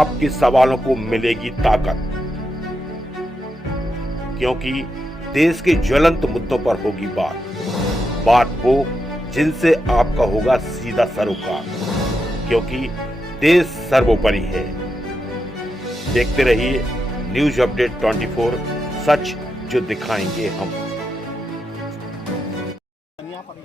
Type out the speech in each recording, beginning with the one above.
आपके सवालों को मिलेगी ताकत, क्योंकि देश के ज्वलंत मुद्दों पर होगी बात वो जिनसे आपका होगा सीधा सरोकार, क्योंकि देश सर्वोपरि है। देखते रहिए न्यूज अपडेट 24, सच जो दिखाएंगे हम।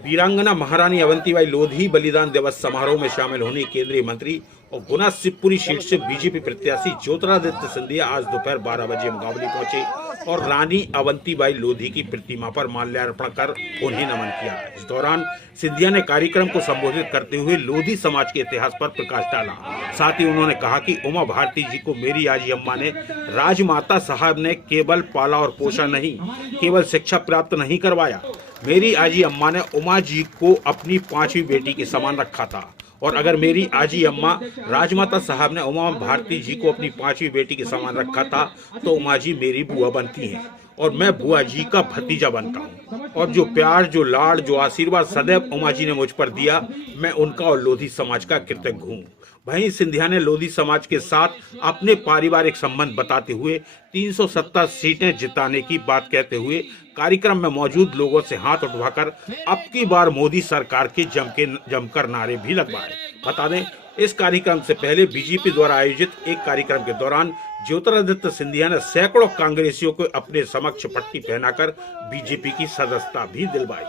वीरांगना महारानी अवंतीबाई लोधी बलिदान दिवस समारोह में शामिल होने केंद्रीय मंत्री और गुना शिवपुरी सीट से बीजेपी प्रत्याशी ज्योतिरादित्य सिंधिया आज दोपहर 12 बजे मुंगावली पहुंचे और रानी अवंतीबाई लोधी की प्रतिमा पर माल्यार्पण कर उन्हें नमन किया। इस दौरान सिंधिया ने कार्यक्रम को संबोधित करते हुए लोधी समाज के इतिहास पर प्रकाश डाला। साथ ही उन्होंने कहा कि उमा भारती जी को मेरी आजी अम्मा ने, राजमाता साहब ने केवल पाला और पोषा नहीं, केवल शिक्षा प्राप्त नहीं करवाया, मेरी आजी अम्मा ने उमा जी को अपनी 5वीं बेटी के समान रखा था। और अगर मेरी आजी अम्मा राजमाता साहब ने उमा भारती जी को अपनी 5वीं बेटी के समान रखा था तो उमा जी मेरी बुआ बनती हैं और मैं बुआ जी का भतीजा बनता हूँ। और जो प्यार, जो लाड़, जो आशीर्वाद सदैव उमा जी ने मुझ पर दिया, मैं उनका और लोधी समाज का कृतज्ञ हूँ। वहीं सिंधिया ने लोधी समाज के साथ अपने पारिवारिक संबंध बताते हुए 370 सीटें जिताने की बात कहते हुए कार्यक्रम में मौजूद लोगों से हाथ उठवाकर अब की बार मोदी सरकार के जमकर नारे भी लगवाए। बता दें, इस कार्यक्रम से पहले बीजेपी द्वारा आयोजित एक कार्यक्रम के दौरान ज्योतिरादित्य सिंधिया ने सैकड़ों कांग्रेसियों को अपने समक्ष पट्टी पहनाकर बीजेपी की सदस्यता भी दिलवाई।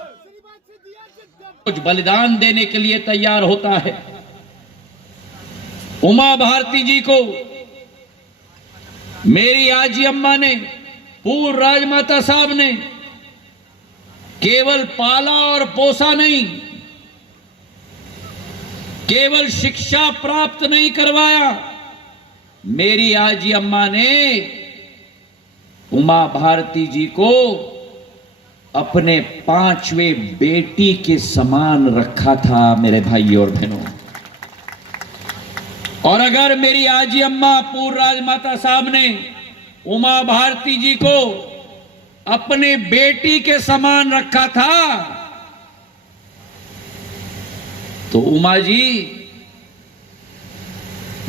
कुछ बलिदान देने के लिए तैयार होता है। उमा भारती जी को मेरी आजी अम्मा ने, पूर्व राजमाता साहब ने केवल पाला और पोसा नहीं, केवल शिक्षा प्राप्त नहीं करवाया, मेरी आजी अम्मा ने उमा भारती जी को अपने 5वें बेटी के समान रखा था। मेरे भाई और बहनों, और अगर मेरी आजी अम्मा पूर्व राजमाता साहब ने उमा भारती जी को अपने बेटी के समान रखा था तो उमा जी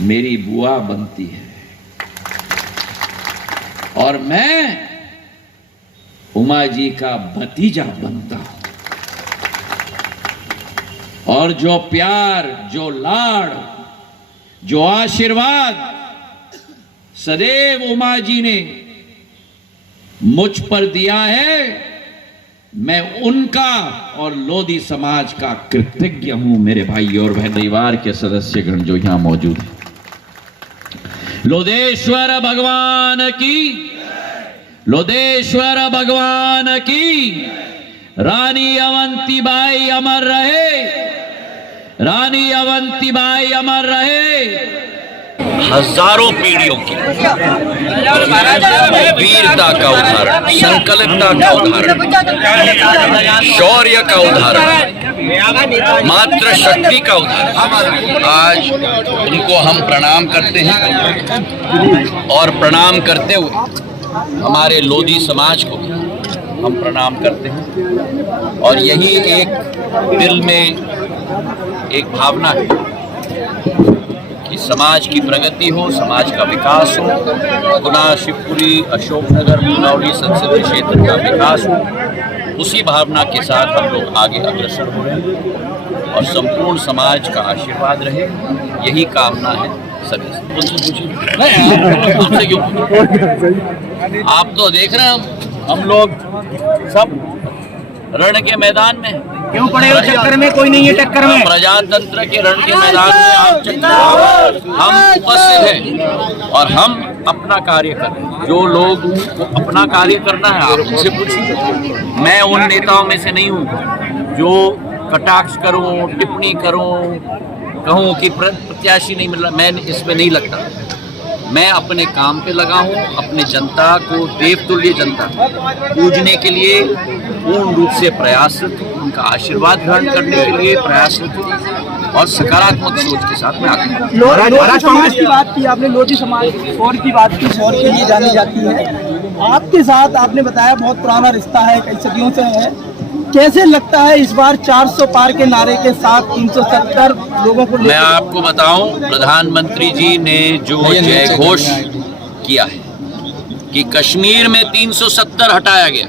मेरी बुआ बनती है और मैं उमा जी का भतीजा बनता हूं। और जो प्यार, जो लाड़, जो आशीर्वाद सदैव उमा जी ने मुझ पर दिया है, मैं उनका और लोधी समाज का कृतज्ञ हूं। मेरे भाई और बहन, परिवार के सदस्यगण जो यहां मौजूद हैं, लोधेश्वर भगवान की, लोधेश्वर भगवान की। रानी अवंतीबाई अमर रहे, रानी अवंतीबाई अमर रहे। हजारों पीढ़ियों की वीरता का उदाहरण, संकल्पता का उदाहरण, शौर्य का उदाहरण, मातृ शक्ति का उदाहरण। आज उनको हम प्रणाम करते हैं और प्रणाम करते हुए हमारे लोधी समाज को हम प्रणाम करते हैं। और यही एक दिल में एक भावना है कि समाज की प्रगति हो, समाज का विकास हो, गुना, शिवपुरी, अशोकनगर, मुंगावली संसदीय क्षेत्र का विकास हो। उसी भावना के साथ हम लोग आगे अग्रसर हो रहे हैं और संपूर्ण समाज का आशीर्वाद रहे, यही कामना है सभी से। तुमसे क्यों? आप तो देख रहे हैं हम लोग सब रण के मैदान में क्यों पड़े हो चक्कर में? कोई नहीं है टक्कर में। प्रजातंत्र के रण के मैदान में हम उपस्थित हैं और हम अपना कार्य कर रहे हैं। जो लोग अपना कार्य करना है आप उनसे पूछिए। मैं उन नेताओं में से नहीं हूँ जो कटाक्ष करूँ, टिप्पणी करूँ, कहूँ कि प्रत्याशी नहीं मिल रहा। मैं इसमें नहीं लगता। मैं अपने काम पे लगा हूँ, अपने जनता को, देवतुल्य जनता पूजने के लिए पूर्ण रूप से प्रयासरत हूँ, उनका आशीर्वाद ग्रहण करने के लिए प्रयासरत हूँ और सकारात्मक सोच के साथ मैं आगे। लोधी समाज की बात की आपने, लोधी समाज और की बात की, और के लिए जानी जाती है। आपके साथ आपने बताया बहुत पुराना रिश्ता है, कई सदियों से है। कैसे लगता है इस बार 400 पार के नारे के साथ 370 लोगों को मैं लेकर? आपको बताऊं, प्रधानमंत्री जी ने जो जय घोष किया है कि कश्मीर में 370 हटाया गया,